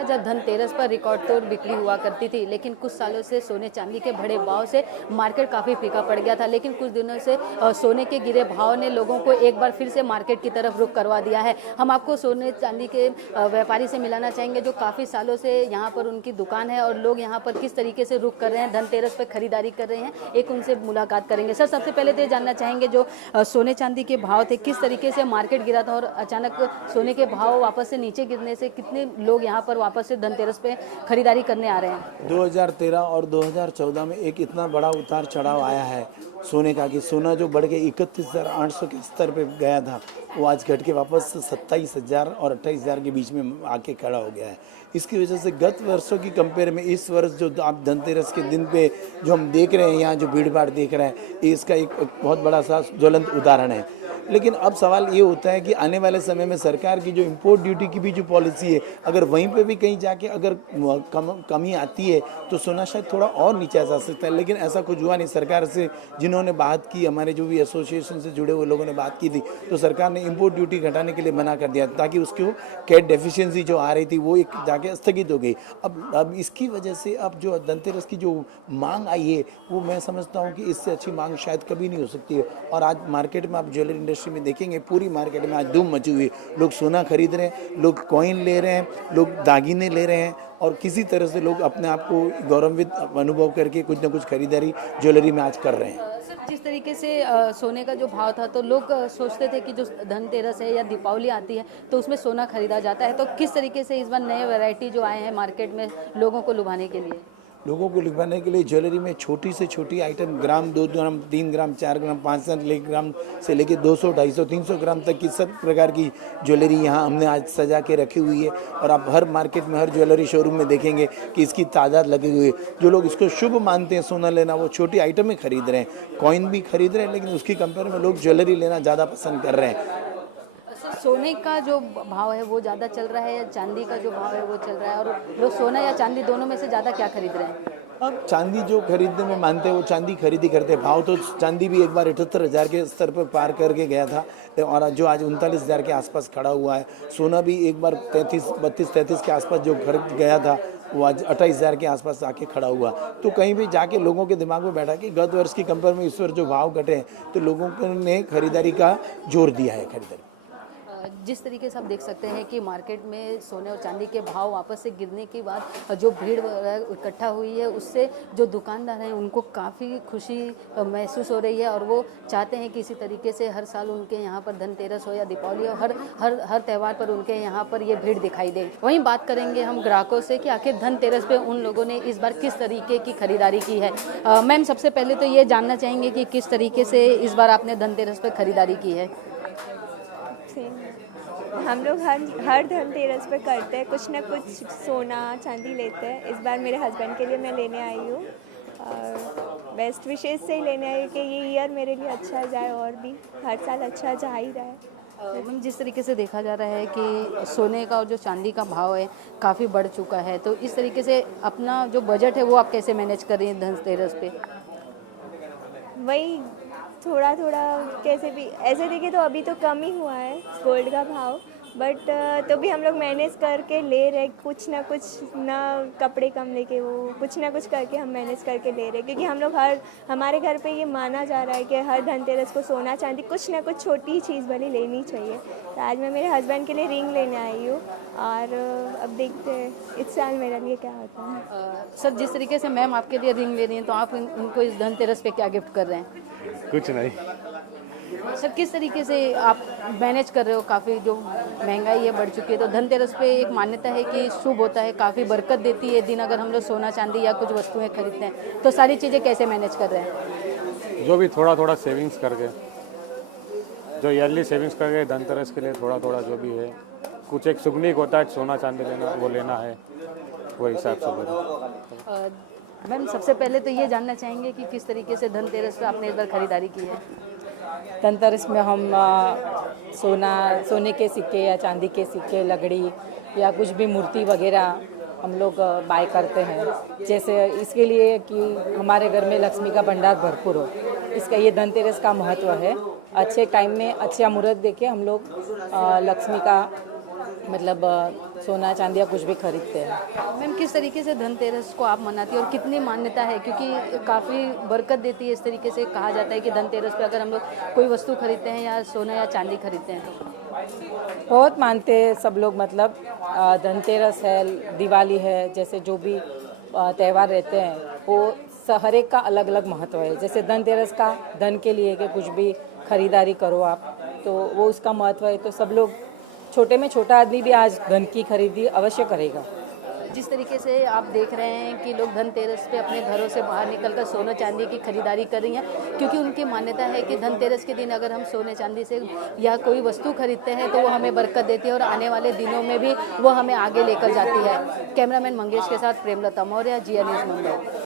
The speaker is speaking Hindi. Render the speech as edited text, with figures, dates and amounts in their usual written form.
जब धनतेरस पर रिकॉर्ड तोड़ बिक्री हुआ करती थी, लेकिन कुछ सालों से सोने चांदी के बढ़े भाव से मार्केट काफ़ी फीका पड़ गया था। लेकिन कुछ दिनों से सोने के गिरे भाव ने लोगों को एक बार फिर से मार्केट की तरफ रुख करवा दिया है। हम आपको सोने चांदी के व्यापारी से मिलाना चाहेंगे जो काफ़ी सालों से यहाँ पर उनकी दुकान है और लोग यहाँ पर किस तरीके से रुख कर रहे हैं, धनतेरस पर खरीदारी कर रहे हैं। एक उनसे मुलाकात करेंगे। सर, सबसे पहले तो ये जानना चाहेंगे जो सोने चांदी के भाव थे, किस तरीके से मार्केट गिरा था और अचानक सोने के भाव वापस से नीचे गिरने से कितने लोग यहाँ पर वापस से धनतेरस पे खरीदारी करने आ रहे हैं? 2013 और 2014 में एक इतना बड़ा उतार चढ़ाव आया है सोने का कि सोना जो बढ़ के 31,800 के स्तर पे गया था वो आज घट के वापस 27,000 और 28,000 के बीच में आके खड़ा हो गया है। इसकी वजह से गत वर्षों की कंपेयर में इस वर्ष जो आप धनतेरस के दिन पे जो हम देख रहे हैं, यहाँ जो भीड़ भाड़ देख रहे हैं, ये इसका एक बहुत बड़ा सा ज्वलंत उदाहरण है। लेकिन अब सवाल ये होता है कि आने वाले समय में सरकार की जो इंपोर्ट ड्यूटी की भी जो पॉलिसी है, अगर वहीं पे भी कहीं जाके अगर कमी आती है तो सोना शायद थोड़ा और नीचे जा सकता है। लेकिन ऐसा कुछ हुआ नहीं। सरकार से जिन्होंने बात की, हमारे जो भी एसोसिएशन से जुड़े हुए लोगों ने बात की थी, तो सरकार ने इंपोर्ट ड्यूटी घटाने के लिए मना कर दिया ताकि उसको कैट डेफिशिएंसी जो आ रही थी वो एक जाके स्थगित हो गई। अब इसकी वजह से अब जो धनतेरस की जो मांग आई है वो मैं समझता हूँ कि इससे अच्छी मांग शायद कभी नहीं हो सकती है। और आज मार्केट में आप ज्वेलरी इंडस्ट्री में देखेंगे, पूरी मार्केट में आज धूम मची हुई है। लोग सोना खरीद रहे हैं, लोग कॉइन ले रहे हैं, लोग दागिने ले रहे हैं और किसी तरह से लोग अपने आप को गौरवान्वित अनुभव करके कुछ ना कुछ खरीदारी ज्वेलरी में आज कर रहे हैं। सर, जिस तरीके से सोने का जो भाव था तो लोग सोचते थे कि जो धनतेरस है या दीपावली आती है तो उसमें सोना खरीदा जाता है, तो किस तरीके से इस बार नए वैरायटी जो आए हैं मार्केट में लोगों को लुभाने के लिए? लोगों को लुभाने के लिए ज्वेलरी में छोटी से छोटी आइटम, ग्राम, 2 ग्राम, 3 ग्राम, 4 ग्राम, 5 ग्राम से लेके 200, 250, 300 ग्राम तक की सब प्रकार की ज्वेलरी यहाँ हमने आज सजा के रखी हुई है। और आप हर मार्केट में, हर ज्वेलरी शोरूम में देखेंगे कि इसकी तादाद लगी हुई है। जो लोग इसको शुभ मानते हैं सोना लेना, वो छोटी आइटमें खरीद रहे हैं, कॉइन भी खरीद रहे हैं, लेकिन उसकी कंपेयर में लोग ज्वेलरी लेना ज़्यादा पसंद कर रहे हैं। सोने का जो भाव है वो ज़्यादा चल रहा है या चांदी का जो भाव है वो चल रहा है, और लोग सोना या चांदी दोनों में से ज़्यादा क्या खरीद रहे हैं? अब चांदी जो खरीदने में मानते हैं वो चांदी खरीदी करते हैं। भाव तो चांदी भी एक बार 78,000 के स्तर पर पार करके गया था और जो आज 39,000 के आसपास खड़ा हुआ है। सोना भी एक बार 32-33 के आसपास जो खरीद गया था वो आज 28,000 के आसपास आके खड़ा हुआ। तो कहीं भी जाके लोगों के दिमाग में बैठा कि गत वर्ष की कंपेयर में इस वर्ष जो भाव घटे हैं तो लोगों ने खरीदारी का जोर दिया है खरीदारी। जिस तरीके से आप देख सकते हैं कि मार्केट में सोने और चांदी के भाव वापस से गिरने के बाद जो भीड़ इकट्ठा हुई है उससे जो दुकानदार हैं उनको काफ़ी खुशी महसूस हो रही है और वो चाहते हैं कि इसी तरीके से हर साल उनके यहाँ पर धनतेरस हो या दीपावली हो, हर त्यौहार पर उनके यहाँ पर ये भीड़ दिखाई दे। वहीं बात करेंगे हम ग्राहकों से कि आखिर धनतेरस पे उन लोगों ने इस बार किस तरीके की खरीदारी की है। मैम, सबसे पहले तो ये जानना चाहेंगे कि किस तरीके से इस बार आपने धनतेरस पर खरीदारी की है? हम लोग हर धनतेरस पे करते हैं कुछ ना कुछ सोना चांदी लेते हैं। इस बार मेरे हस्बैंड के लिए मैं लेने आई हूँ और बेस्ट विशेष से ही लेने आई कि ये ईयर मेरे लिए अच्छा जाए और भी हर साल अच्छा जा ही रहा है। मैम, जिस तरीके से देखा जा रहा है कि सोने का और जो चांदी का भाव है काफ़ी बढ़ चुका है, तो इस तरीके से अपना जो बजट है वो आप कैसे मैनेज कर रही हैं धनतेरस पे? वही थोड़ा थोड़ा कैसे भी, ऐसे देखें तो अभी तो कम ही हुआ है गोल्ड का भाव, बट तो भी हम लोग मैनेज करके ले रहे कुछ ना कुछ, ना कपड़े कम लेके वो कुछ ना कुछ करके हम मैनेज करके ले रहे, क्योंकि हम लोग हमारे घर पे ये माना जा रहा है कि हर धनतेरस को सोना चांदी कुछ ना कुछ छोटी चीज़ भले लेनी चाहिए। तो आज मैं मेरे हस्बैंड के लिए रिंग लेने आई हूँ और अब देखते हैं इस साल मेरे लिए क्या होता है। सर, जिस तरीके से मैम आपके लिए रिंग ले रही हैं तो आप उनको इस धनतेरस पे क्या गिफ्ट कर रहे हैं? कुछ नहीं। सर, किस तरीके से आप मैनेज कर रहे हो? काफ़ी जो महंगाई है बढ़ चुकी है, तो धनतेरस पे एक मान्यता है कि शुभ होता है, काफ़ी बरकत देती है दिन अगर हम लोग सोना चांदी या कुछ वस्तुएं खरीदते हैं, तो सारी चीज़ें कैसे मैनेज कर रहे हैं? जो भी थोड़ा थोड़ा सेविंग्स करके, जो ईयरली सेविंग्स करके धनतेरस के लिए थोड़ा थोड़ा जो भी है, कुछ एक सुगनिक होता है सोना चांदी लेना, वो लेना है, वो हिसाब से। मैम, सबसे पहले तो ये जानना चाहेंगे कि किस तरीके से धनतेरस पे आपने इस बार खरीदारी की है? धनतेरस में हम सोने के सिक्के या चांदी के सिक्के, लगड़ी या कुछ भी मूर्ति वगैरह हम लोग बाय करते हैं, जैसे इसके लिए कि हमारे घर में लक्ष्मी का भंडार भरपूर हो। इसका ये धनतेरस का महत्व है। अच्छे टाइम में अच्छा मुहूर्त देके हम लोग लक्ष्मी का मतलब सोना चांदी या कुछ भी खरीदते हैं। मैम किस तरीके से धनतेरस को आप मनाती है और कितनी मान्यता है, क्योंकि काफ़ी बरकत देती है, इस तरीके से कहा जाता है कि धनतेरस पे अगर हम लोग कोई वस्तु खरीदते हैं या सोना या चांदी खरीदते हैं तो बहुत मानते हैं सब लोग, मतलब धनतेरस है, दिवाली है, जैसे जो भी त्यौहार रहते हैं वो हर एक का अलग अलग महत्व है। जैसे धनतेरस का धन के लिए कि कुछ भी खरीदारी करो आप, तो वो उसका महत्व है। तो सब लोग, छोटे में छोटा आदमी भी आज धन की खरीदी अवश्य करेगा। जिस तरीके से आप देख रहे हैं कि लोग धनतेरस पे अपने घरों से बाहर निकलकर सोना चांदी की खरीदारी कर रही हैं, क्योंकि उनकी मान्यता है कि धनतेरस के दिन अगर हम सोने चांदी से या कोई वस्तु खरीदते हैं तो वो हमें बरकत देती है और आने वाले दिनों में भी वो हमें आगे लेकर जाती है। कैमरामैन मंगेश के साथ प्रेमलता मौर्य, जिया न्यूज़ मुंबई।